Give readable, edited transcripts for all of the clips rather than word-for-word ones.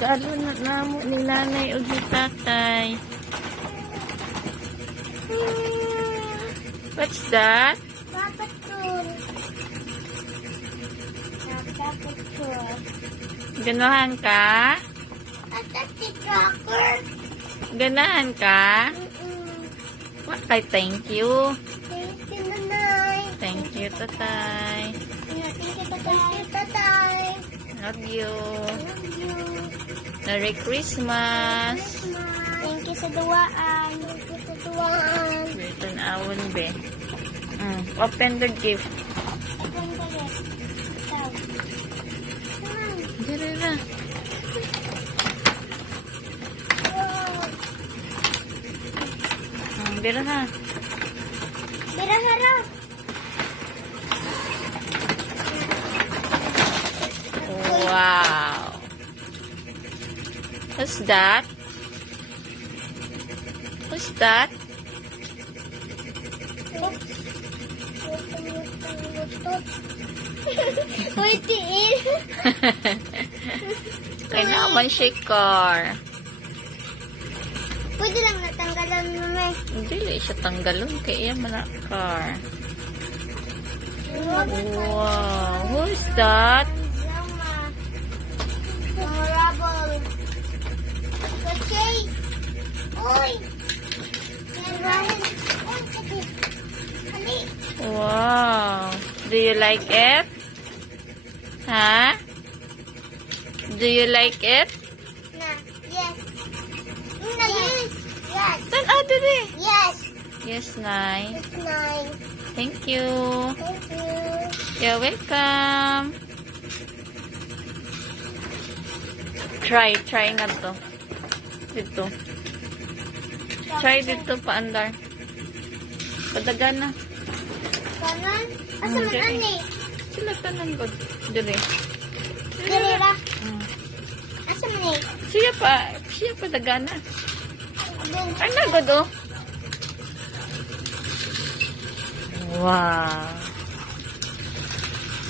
Regalo na namo ni nanay o ni tatay. What's that? Ganahan ka? Ganahan ka? What kay thank you? Thank you, Nanay. Thank you, tatay. Tatay. Love you. Love you. Merry Christmas. Thank you sa duwaan. Ito na awon be. Open the gift. Dito na. Bira na. Birahara. Wow. What's that? What's that? Wait, tiin. Kaya naman siya car. Pwede lang natanggalan mo, may. Hindi siya tanggalon. Kaya mana car. Wow. Who's that? Memorable. Okay. Oy. Oy, sakit. Ali. Wow. Do you like it? Huh? Do you like it? Na, yes. Na, yes. Yes. Then dali. Yes. Yes, Nay. It's nice. Thank you. Thank you. You're welcome. Try nga to. Dito. Try dito pa andar. Padagan na. Kanan? Asa man Dili. ani? Sila tanan ko. Dili. Dili ra. Mm. Asa man ni? Siya pa dagana. Ay nagod oh. Wow.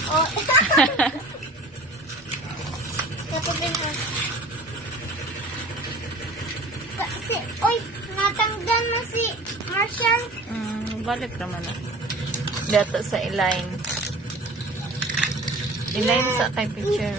Oh. Dapat din ha. Kasi, oy, natanggal na si Marshall. Balik naman na. Dito sa Elaine. Elaine sa kay picture.